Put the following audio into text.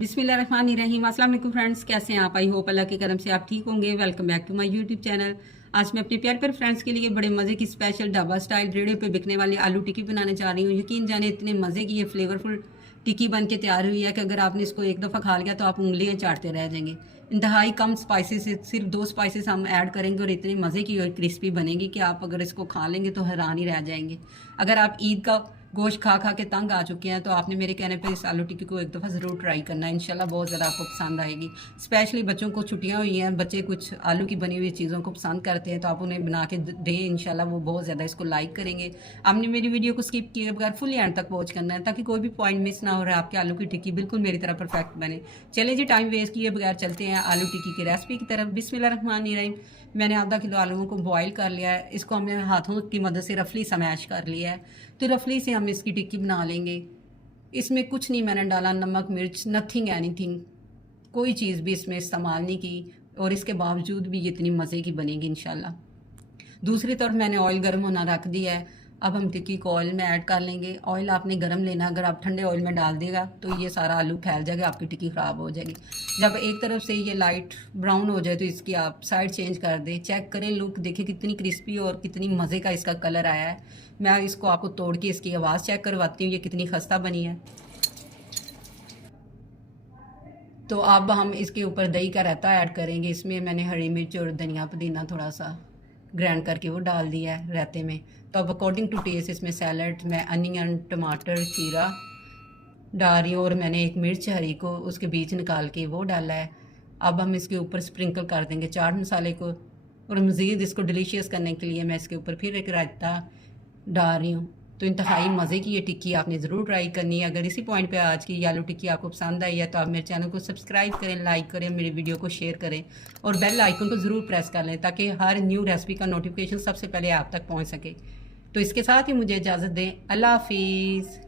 बिस्मिल्लाहिर्रहमानिर्रहीम। अस्सलाम वालेकुम फ्रेंड्स, कैसे हैं आप? आई होप अल्लाह के करम से आप ठीक होंगे। Welcome back to my YouTube channel. आज मैं अपने प्यारे प्यारे फ्रेंड्स के लिए बड़े मज़े की स्पेशल ढाबा स्टाइल रेडियो पे बिकने वाली आलू टिक्की बनाने जा रही हूँ। यकीन जाने इतने मज़े की ये फ्लेवरफुल टिक्की बन के तैयार हुई है कि अगर आपने इसको एक दफ़ा खा लिया तो आप उंगलियाँ चाटते रह जाएंगे। इंतहाई कम स्पाइसेस से सिर्फ 2 स्पाइसेस हम ऐड करेंगे और इतनी मज़े की और क्रिस्पी बनेगी कि आप अगर इसको खा लेंगे तो हैरान ही रह जाएंगे। अगर आप ईद का गोश्त खा खा के तंग आ चुके हैं तो आपने मेरे कहने पे इस आलू टिक्की को एक दफ़ा ज़रूर ट्राई करना है। इंशाल्लाह बहुत ज़्यादा आपको पसंद आएगी। स्पेशली बच्चों को छुट्टियां हुई हैं, बच्चे कुछ आलू की बनी हुई चीज़ों को पसंद करते हैं तो आप उन्हें बना के दें। इंशाल्लाह वो बहुत ज़्यादा इसको लाइक करेंगे। आपने मेरी वीडियो को स्किप किए बगैर फुल एंड तक वॉच करना है ताकि कोई भी पॉइंट मिस ना हो रहा है, आपके आलू की टिक्की बिल्कुल मेरी तरह परफेक्ट बने। चलिए जी, टाइम वेस्ट किए बगैर चलते हैं आलू टिक्की की रेसिपी की तरफ। बिस्मिल्लाहिर्रहमानिर्रहीम। मैंने आधा किलो आलूओं को बॉईल कर लिया है। इसको हमने हाथों की मदद से रफली समैश कर लिया है। तो रफली से हम इसकी टिक्की बना लेंगे। इसमें कुछ नहीं मैंने डाला, नमक मिर्च, नथिंग एनीथिंग, कोई चीज़ भी इसमें इस्तेमाल नहीं की और इसके बावजूद भी ये इतनी मज़े की बनेगी इंशाल्लाह। दूसरी तरफ मैंने ऑयल गर्म होना रख दिया है। अब हम टिक्की को ऑयल में ऐड कर लेंगे। ऑयल आपने गर्म लेना, अगर आप ठंडे ऑयल में डाल देगा तो ये सारा आलू फैल जाएगा, आपकी टिक्की ख़राब हो जाएगी। जब एक तरफ से ये लाइट ब्राउन हो जाए तो इसकी आप साइड चेंज कर दें। चेक करें, लुक देखिए कितनी क्रिस्पी और कितनी मज़े का इसका कलर आया है। मैं इसको आपको तोड़ के इसकी आवाज़ चेक करवाती हूँ, ये कितनी खस्ता बनी है। तो अब हम इसके ऊपर दही का रायता ऐड करेंगे। इसमें मैंने हरी मिर्च और धनिया पुदीना थोड़ा सा ग्राइंड करके वो डाल दिया है रायते में। तो अब अकॉर्डिंग टू टेस्ट इसमें सैलड मैं अनियन, टमाटर, खीरा डाल रही हूँ और मैंने एक मिर्च हरी को उसके बीच निकाल के वो डाला है। अब हम इसके ऊपर स्प्रिंकल कर देंगे चाट मसाले को और मज़ीद इसको डिलीशियस करने के लिए मैं इसके ऊपर फिर एक रायता डाल रही हूँ। तो इंतहाई मज़े की ये टिक्की आपने ज़रूर ट्राई करनी है। अगर इसी पॉइंट पे आज की आलू टिक्की आपको पसंद आई है तो आप मेरे चैनल को सब्सक्राइब करें, लाइक करें, मेरी वीडियो को शेयर करें और बेल आइकन को ज़रूर प्रेस कर लें ताकि हर न्यू रेसिपी का नोटिफिकेशन सबसे पहले आप तक पहुँच सके। तो इसके साथ ही मुझे इजाज़त दें। अल्लाह हाफिज़।